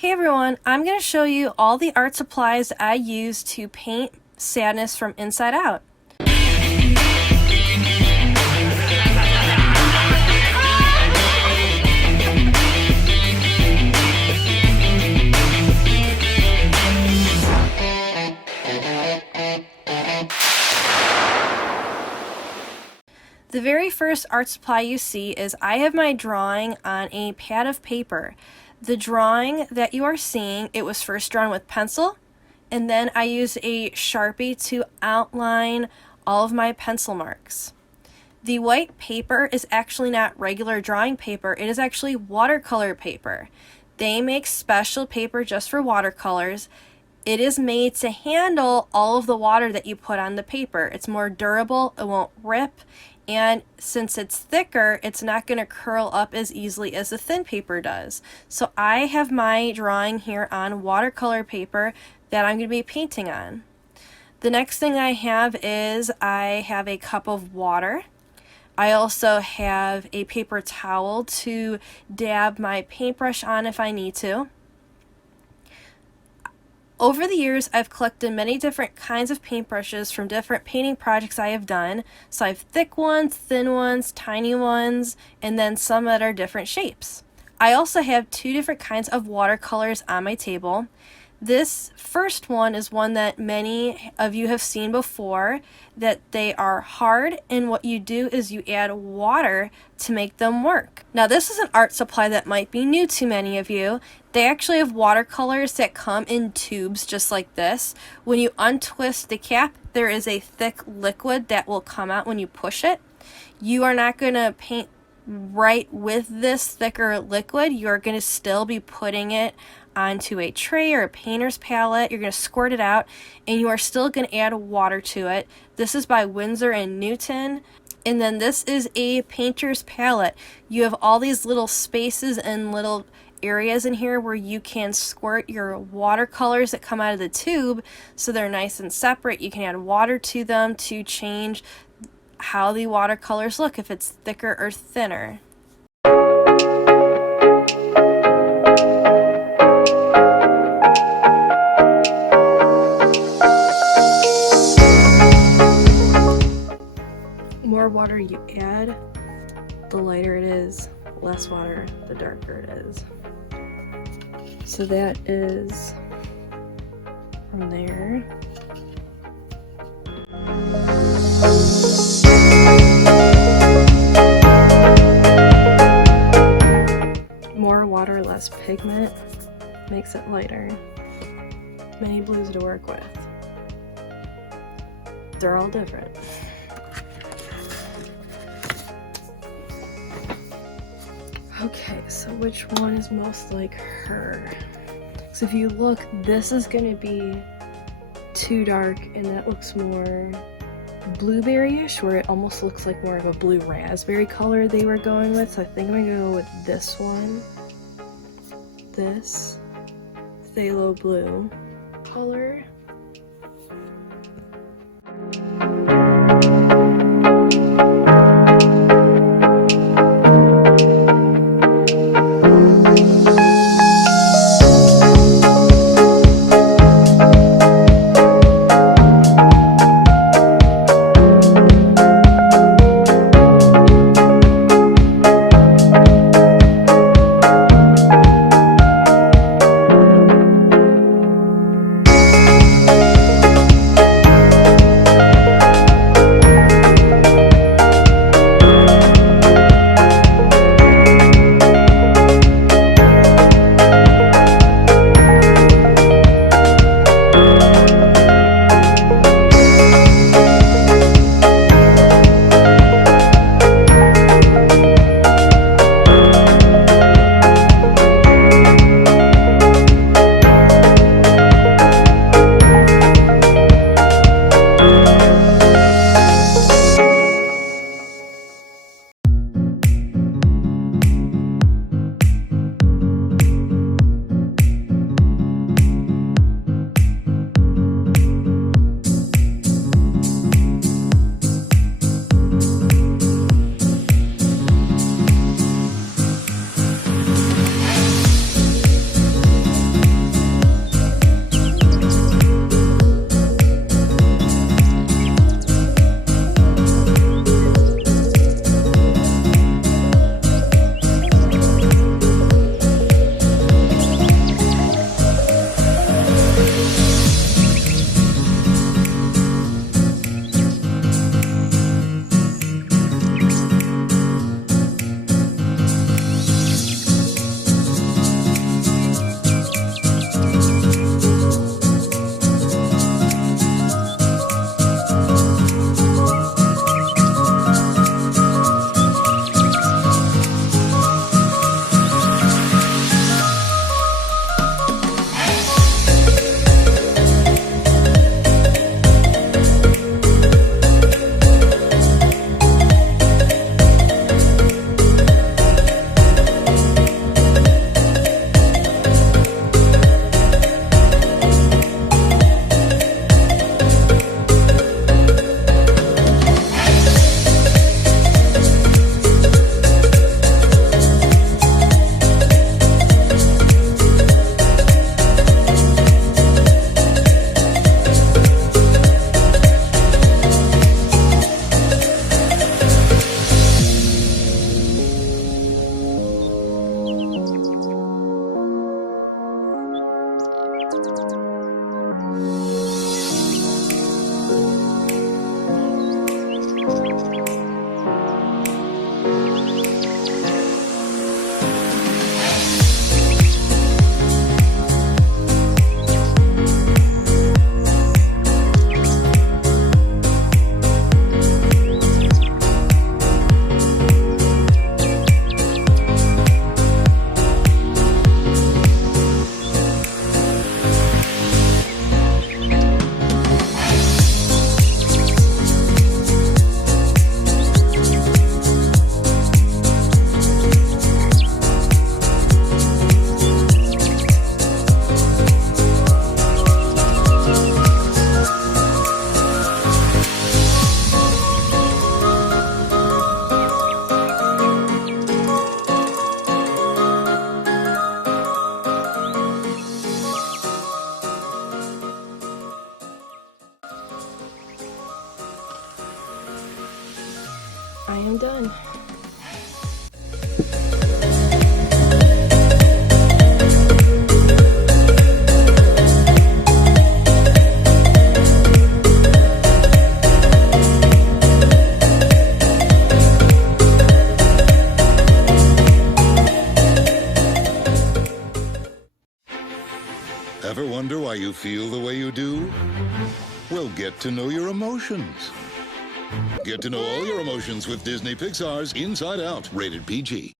Hey everyone, I'm going to show you all the art supplies I use to paint sadness from inside out. The very first art supply you see is I have my drawing on a pad of paper. The drawing that you are seeing, it was first drawn with pencil, and then I used a Sharpie to outline all of my pencil marks. The white paper is actually not regular drawing paper, it is actually watercolor paper. They make special paper just for watercolors. It is made to handle all of the water that you put on the paper. It's more durable, it won't rip, and since it's thicker, it's not going to curl up as easily as the thin paper does. So I have my drawing here on watercolor paper that I'm going to be painting on. The next thing I have is I have a cup of water. I also have a paper towel to dab my paintbrush on if I need to. Over the years, I've collected many different kinds of paintbrushes from different painting projects I have done. So I have thick ones, thin ones, tiny ones, and then some that are different shapes. I also have two different kinds of watercolors on my table. This first one is one that many of you have seen before, that they are hard, and what you do is you add water to make them work. Now this is an art supply that might be new to many of you. They actually have watercolors that come in tubes just like this. When you untwist the cap, there is a thick liquid that will come out when you push it. You are not going to paint right with this thicker liquid. You are going to still be putting it onto a tray or a painter's palette. You're going to squirt it out, and you are still going to add water to it. This is by Winsor & Newton. And then this is a painter's palette. You have all these little spaces and little areas in here where you can squirt your watercolors that come out of the tube so they're nice and separate. You can add water to them to change how the watercolors look, if it's thicker or thinner. The more water you add, the lighter it is. Less water, the darker it is. So that is from there. More water, less pigment makes it lighter. Many blues to work with. They're all different. Okay, so which one is most like her? So if you look, this is going to be too dark, and that looks more blueberry-ish, where it almost looks like more of a blue raspberry color they were going with. So I think I'm going to go with this one. This phthalo blue color. Ever wonder why you feel the way you do? Well, get to know your emotions. Get to know all your emotions with Disney Pixar's Inside Out, rated PG.